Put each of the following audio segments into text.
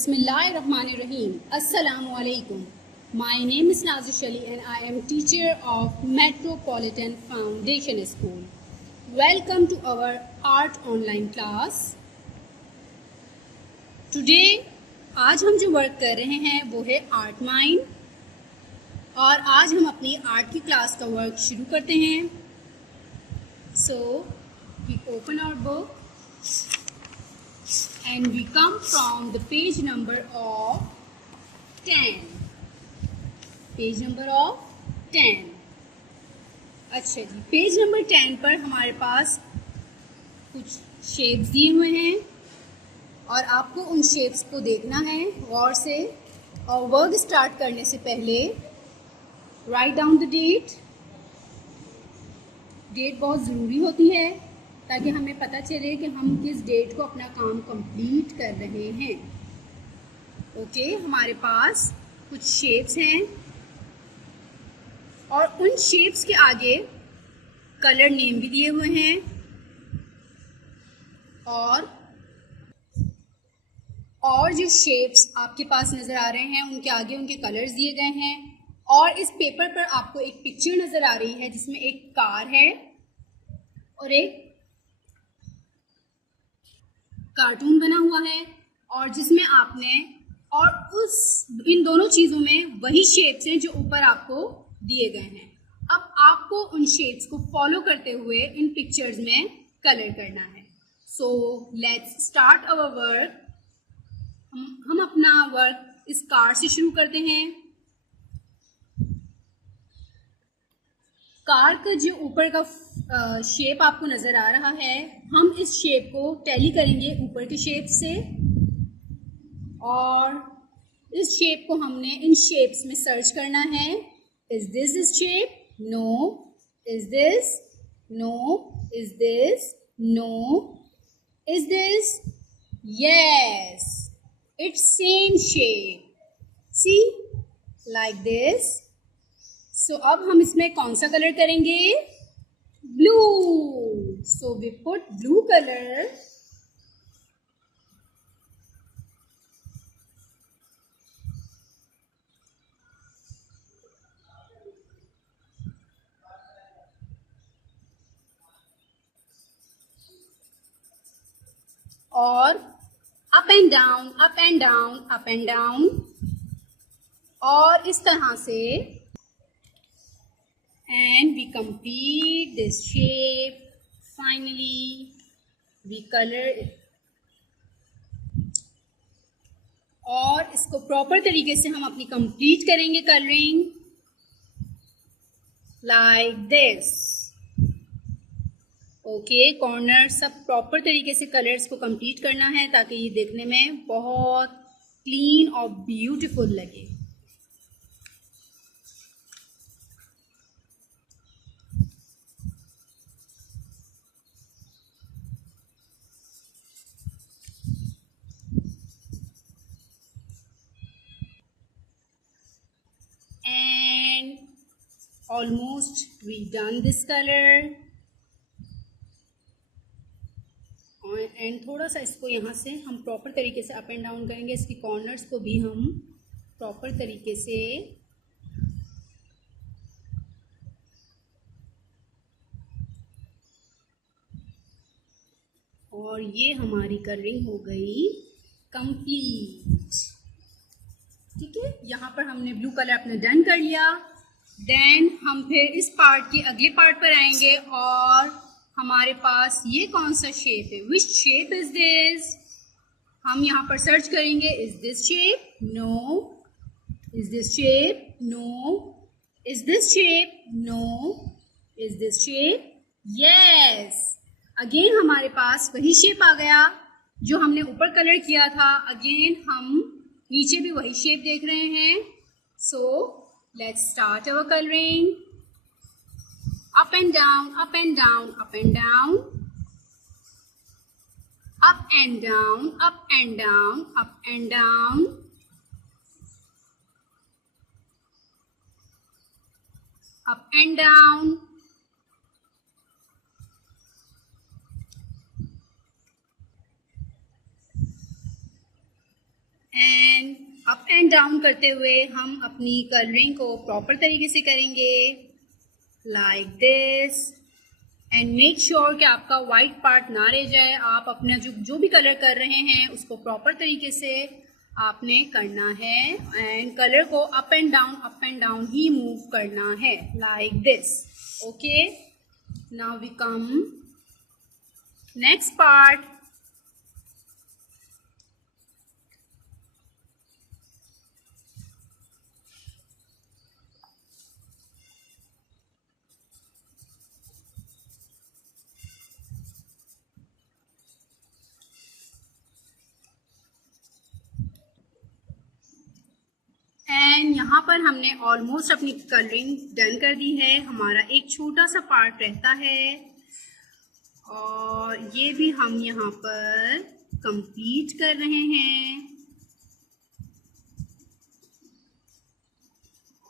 Bismillahirrahmanirrahim. Assalamu alaikum. My name is Nazish Ali and I am teacher of Metropolitan Foundation School. Welcome to our art online class. Today आज हम जो वर्क कर रहे हैं वो है आर्ट माइंड और आज हम अपनी आर्ट की क्लास का वर्क शुरू करते हैं. So we open our book and we come from the page number of 10. Page number of 10. अच्छा जी, पेज नंबर 10 पर हमारे पास कुछ शेप्स दिए हुए हैं और आपको उन शेप्स को देखना है गौर से. और वर्क स्टार्ट करने से पहले write down the date. Date बहुत ज़रूरी होती है ताकि हमें पता चले कि हम किस डेट को अपना काम कंप्लीट कर रहे हैं. ओके, हमारे पास कुछ शेप्स हैं और उन शेप्स के आगे कलर नेम भी दिए हुए हैं और जो शेप्स आपके पास नज़र आ रहे हैं उनके आगे उनके कलर्स दिए गए हैं. और इस पेपर पर आपको एक पिक्चर नज़र आ रही है जिसमें एक कार है और एक कार्टून बना हुआ है और जिसमें आपने और इन दोनों चीज़ों में वही शेप्स हैं जो ऊपर आपको दिए गए हैं. अब आपको उन शेप्स को फॉलो करते हुए इन पिक्चर्स में कलर करना है. So let's start our work. हम अपना वर्क इस कार से शुरू करते हैं. कार का जो ऊपर का शेप आपको नज़र आ रहा है, हम इस शेप को टैली करेंगे ऊपर के शेप से और इस शेप को हमने इन शेप्स में सर्च करना है. Is this shape? No. Is this? No. Is this? No. Is this? Yes, it's same shape. See, like this. So अब हम इसमें कौन सा कलर करेंगे? Blue. So we put blue colour. और up and down, up and down, up and down और इस तरह से. And we complete this shape. Finally, we color it. और इसको प्रॉपर तरीके से हम अपनी कंप्लीट करेंगे colouring like this. Okay, corner सब प्रॉपर तरीके से कलर्स को कंप्लीट करना है ताकि ये देखने में बहुत क्लीन और ब्यूटीफुल लगे. And almost we done this color. And थोड़ा सा इसको यहाँ से हम प्रॉपर तरीके से अप एंड डाउन करेंगे. इसकी कॉर्नर्स को भी हम प्रॉपर तरीके से और ये हमारी कलरिंग हो गई कंप्लीट. ठीक है, यहाँ पर हमने ब्लू कलर अपना डन कर लिया. देन हम फिर इस पार्ट के अगले पार्ट पर आएंगे और हमारे पास ये कौन सा शेप है? Which shape is this? हम यहाँ पर सर्च करेंगे. Is this shape? No. Is this shape? No. Is this shape? No. Is this shape? Yes. Again हमारे पास वही शेप आ गया जो हमने ऊपर कलर किया था. अगेन हम नीचे भी वही शेप देख रहे हैं. So let's start our colouring. Up and down, up and down, up and down, up and down, up and down, up and down, up and down. Up and down करते हुए हम अपनी कलरिंग को प्रॉपर तरीके से करेंगे, like this. And make sure कि आपका वाइट पार्ट ना रह जाए। आप अपना जो भी कलर कर रहे हैं उसको प्रॉपर तरीके से आपने करना है, एंड कलर को अप एंड डाउन ही मूव करना है, like this. Okay, now we come next part. And यहाँ पर हमने ऑलमोस्ट अपनी कलरिंग डन कर दी है। हमारा एक छोटा सा पार्ट रहता है और ये भी हम यहाँ पर कंप्लीट कर रहे हैं।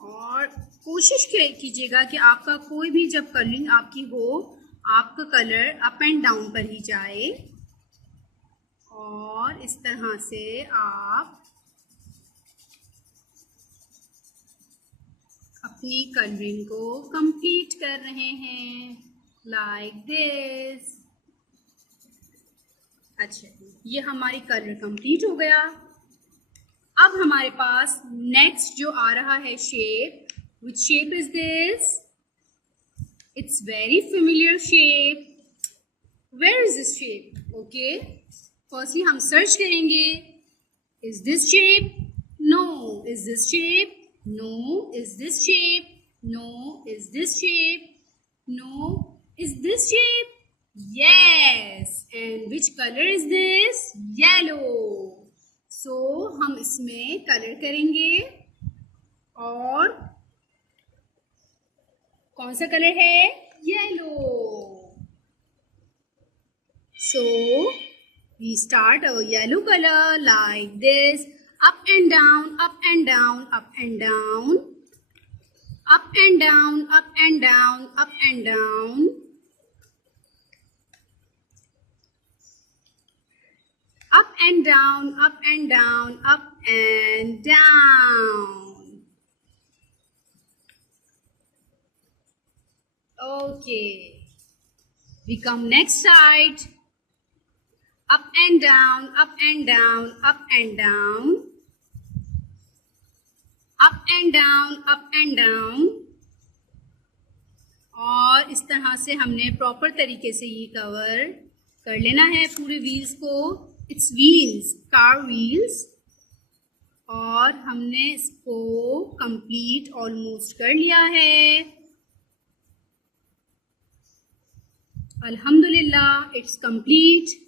और कोशिश कीजिएगा कि आपका कोई भी जब कलरिंग आपकी हो, आपका कलर अप एंड डाउन पर ही जाए, और इस तरह से आप अपनी कलरिंग को कंप्लीट कर रहे हैं, लाइक दिस। अच्छा, ये हमारी कलर कंप्लीट हो गया। अब हमारे पास नेक्स्ट जो आ रहा है shape, which shape is this? It's very familiar shape. Where is this shape? Okay, firstly हम सर्च करेंगे, is this shape? No. Is this shape? No. Is this shape? No. Is this shape? No. Is this shape? Yes. And which color is this? Yellow. So हम इसमें कलर करेंगे, और कौन सा कलर है? Yellow. So we start our yellow color like this. Up and down, up and down, up and down, up and down, up and down, up and down, up and down, up and down, up and down. Okay, we come next side. Up and down, up and down, up and down, up and down, up and down। और इस तरह से हमने प्रॉपर तरीके से ये कवर कर लेना है पूरे व्हील्स को। It's wheels, car wheels. और हमने इसको कंप्लीट ऑलमोस्ट कर लिया है, अल्हम्दुलिल्लाह, इट्स कंप्लीट।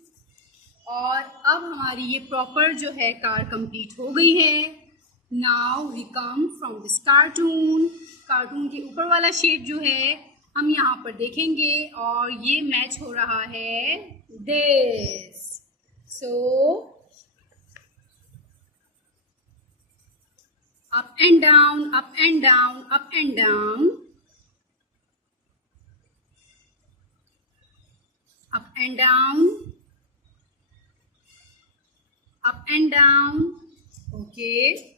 और अब हमारी ये प्रॉपर जो है कार कंप्लीट हो गई है। Now we come from this cartoon. Cartoon के ऊपर वाला शेप जो है हम यहाँ पर देखेंगे, और ये मैच हो रहा है this. So up and down, up and down, up and down, up and down, up and down. Okay,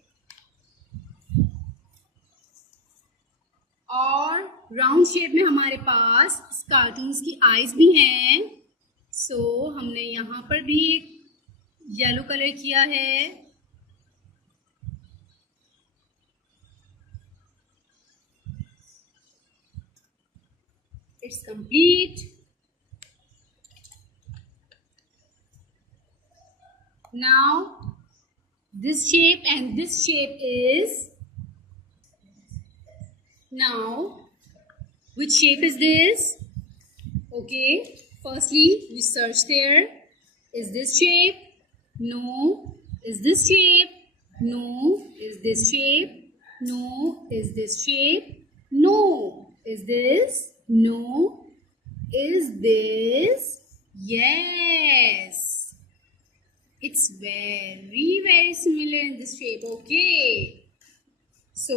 और राउंड शेप में हमारे पास कार्टून्स की आईज भी हैं। सो हमने यहाँ पर भी येलो कलर किया है। It's complete. Now this shape and this shape is, now which shape is this? Okay, firstly we search there. Is this shape? No. Is this shape? No. Is this shape? No. Is this shape? No. Is this? No. Is this? Yes. It's very similar in this shape. Okay, so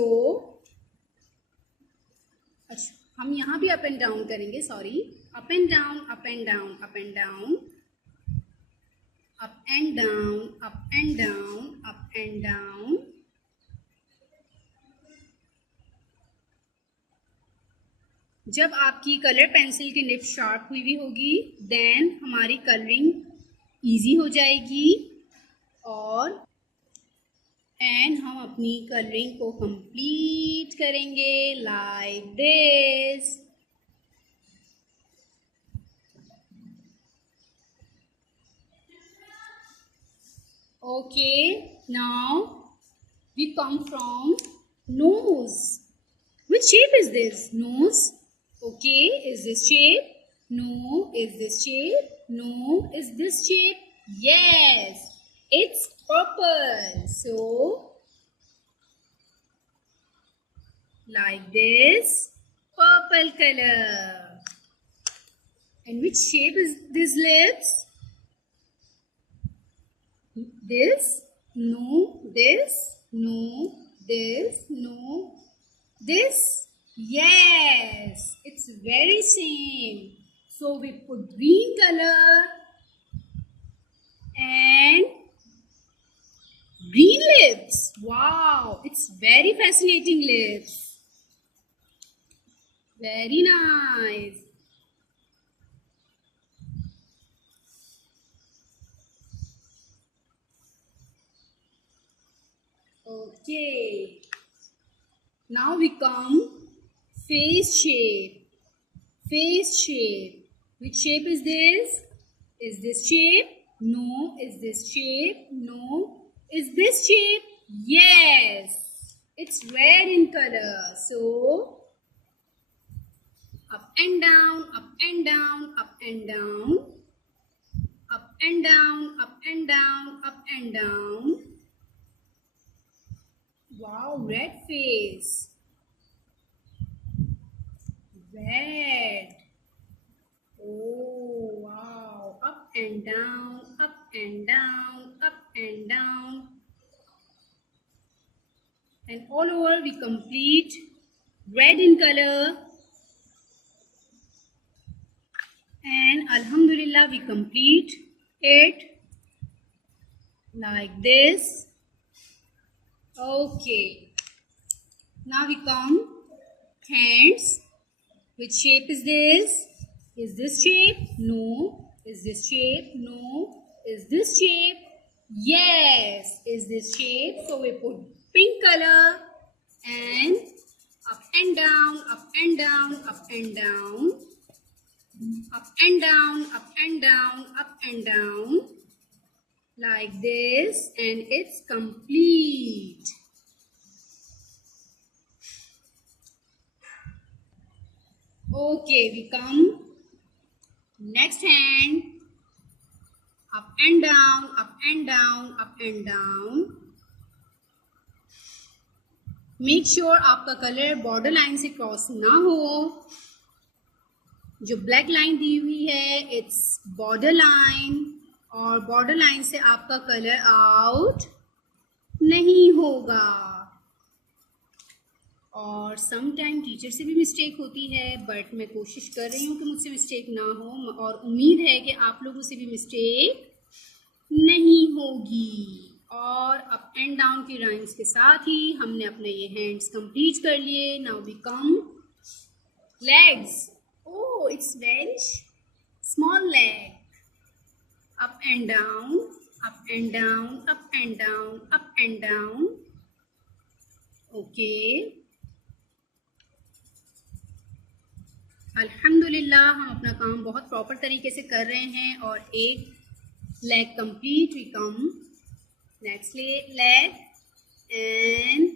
अच्छा हम यहाँ भी up and down करेंगे, sorry, up and down, up and down, up and down, up and down, up and down, up and down. जब आपकी colour pencil की nib sharp हुई हुई होगी देन हमारी कलरिंग इजी हो जाएगी और हम अपनी कलरिंग को कंप्लीट करेंगे like this. Okay, now we come from nose. Which shape is this? Nose. Okay, is this shape? No. Is this shape? No. Is this shape? Yes, it's purple. So, like this, purple color. And which shape is these lips? This? No. This? No. This? No. This? Yes, it's very same. So we put green color and green lips. Wow, it's very fascinating lips. Very nice. Okay. Now we come face shape. Face shape. Which shape is this? Is this shape? No. Is this shape? No. Is this shape? Yes. It's red in color. So, up and down, up and down, up and down. Up and down, up and down, up and down. Wow, red face. Red. Oh, wow. Up and down, up and down, up and down. And all over we complete red in color. And Alhamdulillah we complete it like this. Okay. Now we come hands. Which shape is this? Is this shape? No. Is this shape? No. Is this shape? Yes. Is this shape? So we put pink color and up and down, up and down, up and down. Up and down, up and down, up and down. Like this, and it's complete. Okay, we come next hand. Up and down, up and down, up and down. Make sure आपका colour border line से क्रॉस ना हो. जो black line दी हुई है its border line और border line से आपका कलर आउट नहीं होगा. और सम टाइम टीचर से भी मिस्टेक होती है बट मैं कोशिश कर रही हूँ कि मुझसे मिस्टेक ना हो और उम्मीद है कि आप लोगों से भी मिस्टेक नहीं होगी. और अप एंड डाउन की लाइंस के साथ ही हमने अपने ये हैंड्स कंप्लीट कर लिए. Now we come legs. Oh, it's very small leg. Up and down, up and down, up and down, up and down. Okay. अल्हम्दुलिल्लाह हम अपना काम बहुत प्रॉपर तरीके से कर रहे हैं और एक leg complete. We come next leg and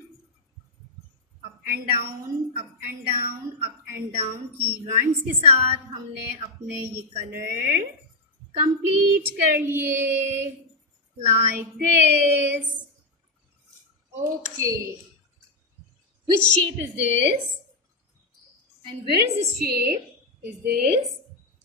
up and down, up and down, up and down की लाइंस के साथ हमने अपने ये कलर कंप्लीट कर लिए like this. Okay. Which shape is this and where is this shape? Is this?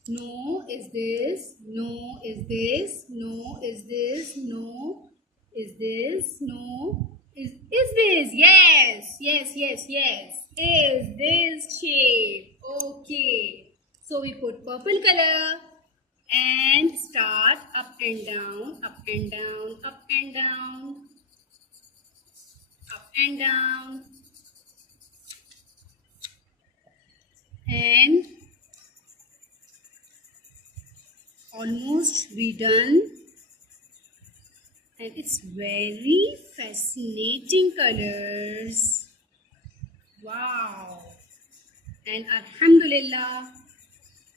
No. Is this? No. Is this? No. Is this? No. Is this? No. Is this? Yes. Yes. Yes. Yes. Is this shape? Okay. So we put purple color and start up and down, up and down, up and down, up and down, and almost we done. And it's very fascinating colors. Wow. And Alhamdulillah,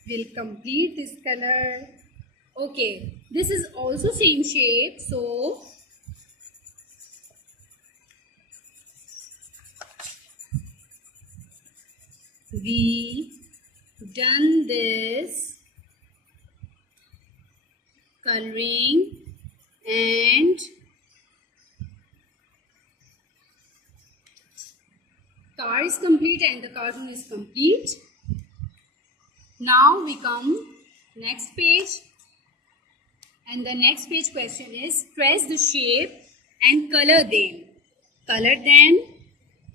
we'll complete this color. Okay, this is also same shape, so we done this coloring and car is complete and the cartoon is complete. Now we come next page, and the next page question is trace the shape and color them. Color them,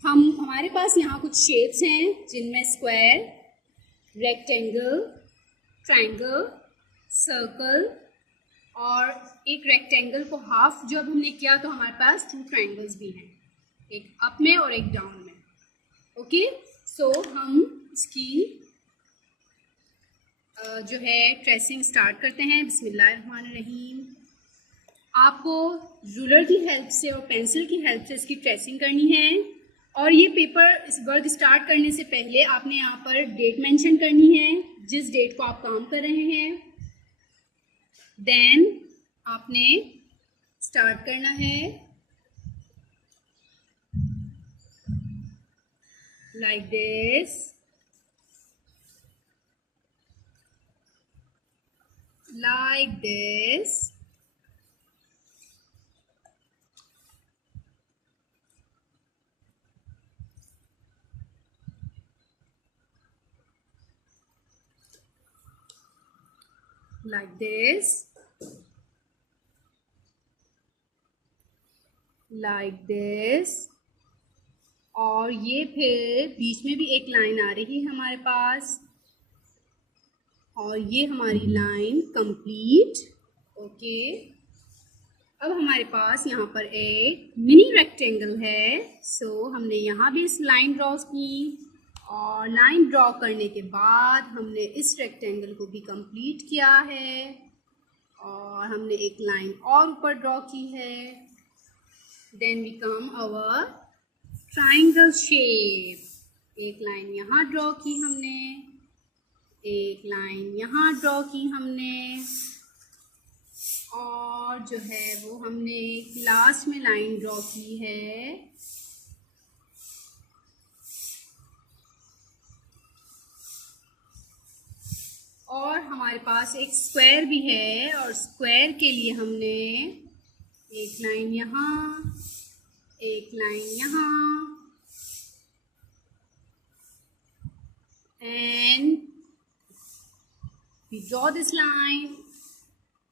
हमारे पास यहाँ कुछ शेप्स हैं जिनमें square, rectangle, triangle, circle और एक रेक्टेंगल को हाफ जब हमने किया तो हमारे पास 2 ट्रायंगल्स भी हैं, एक अप में और एक डाउन में. ओके, सो हम इसकी जो है ट्रेसिंग स्टार्ट करते हैं. बिस्मिल्लाहिर्रहमानिर्रहीम. आपको रूलर की हेल्प से और पेंसिल की हेल्प से इसकी ट्रेसिंग करनी है. और ये पेपर इस वर्क स्टार्ट करने से पहले आपने यहाँ पर डेट मेंशन करनी है, जिस डेट को आप काम कर रहे हैं. देन आपने स्टार्ट करना है like this, like this, like this, like this. और ये फिर बीच में भी एक लाइन आ रही है हमारे पास, और ये हमारी लाइन कंप्लीट. ओके, अब हमारे पास यहाँ पर एक मिनी रेक्टेंगल है. सो हमने यहाँ भी इस लाइन ड्रॉ की, और लाइन ड्रॉ करने के बाद हमने इस रेक्टेंगल को भी कंप्लीट किया है, और हमने एक लाइन और ऊपर ड्रॉ की है. Then we come our triangle shape. एक लाइन यहाँ ड्रॉ की हमने, एक लाइन यहाँ ड्रॉ की हमने, और जो है वो हमने लास्ट में लाइन ड्रॉ की है. और हमारे पास एक स्क्वायर भी है, और स्क्वायर के लिए हमने एक लाइन यहाँ, एक लाइन यहाँ, and we draw this line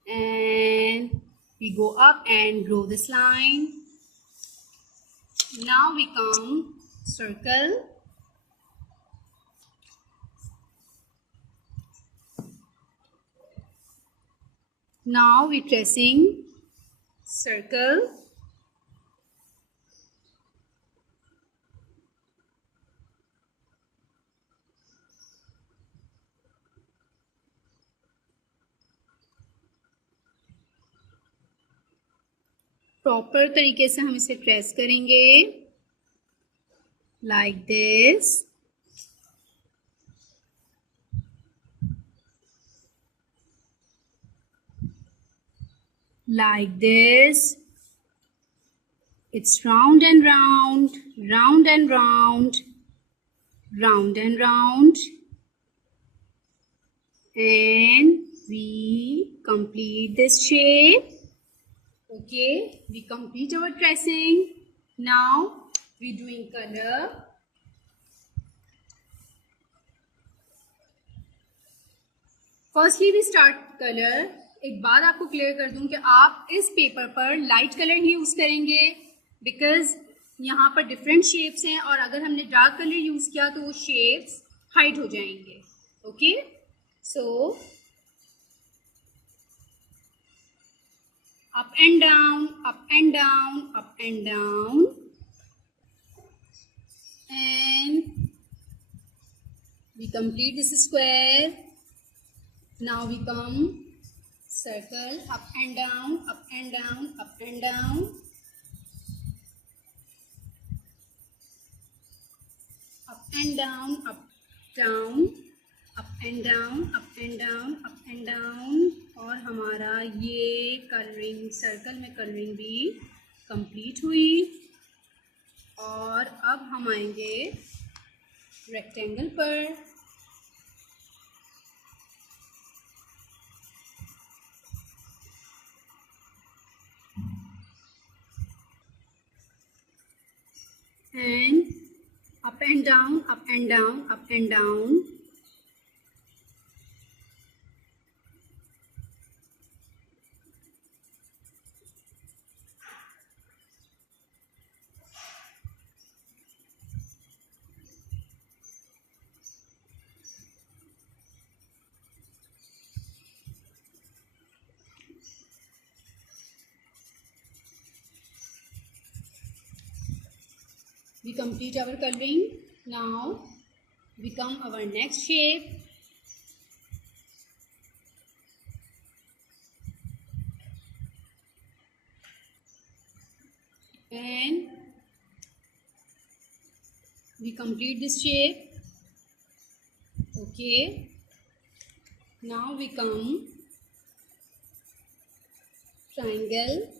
and we go up and draw this line. Now we come circle. Now we tracing circle. Proper तरीके से हम इसे ट्रेस करेंगे like this. Like this. It's round and round, round and round, round and round, and we complete this shape. Okay, we complete our tracing. Now we doing color. Firstly we start color. एक बात आपको क्लियर कर दूं कि आप इस पेपर पर light colour ही यूज़ करेंगे, बिकॉज यहाँ पर डिफरेंट शेप्स हैं, और अगर हमने डार्क कलर यूज़ किया तो वो शेप्स हाइड हो जाएंगे. ओके, सो up and down, up and down, up and down, and we complete this square. Now we come circle, up and down, up and down, up and down, up and down, up down, up and down, up and down, up and down, और हमारा ये colouring circle में कलरिंग भी कंप्लीट हुई। और अब हम आएंगे रेक्टेंगल पर। And up and down, up and down, up and down, we complete our coloring. Now we come our next shape. And we complete this shape. Okay. Now we come triangle.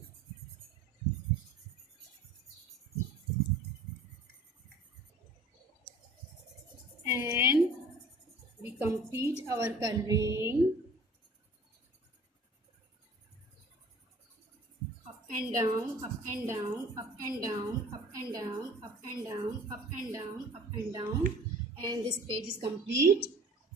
And we complete our coloring. Up and down, up and down, up and down, up and down, up and down, up and down, up and down, and this page is complete.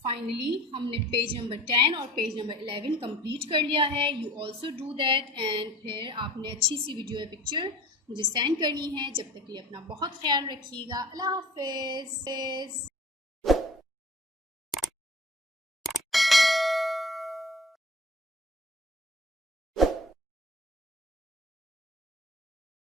Finally हमने page number 10 और page number 11 कंप्लीट कर लिया है। You also do that. And फिर आपने अच्छी सी वीडियो या पिक्चर मुझे सेंड करनी है। जब तक के लिए अपना बहुत ख्याल रखिएगा। अल्लाह हाफिज़।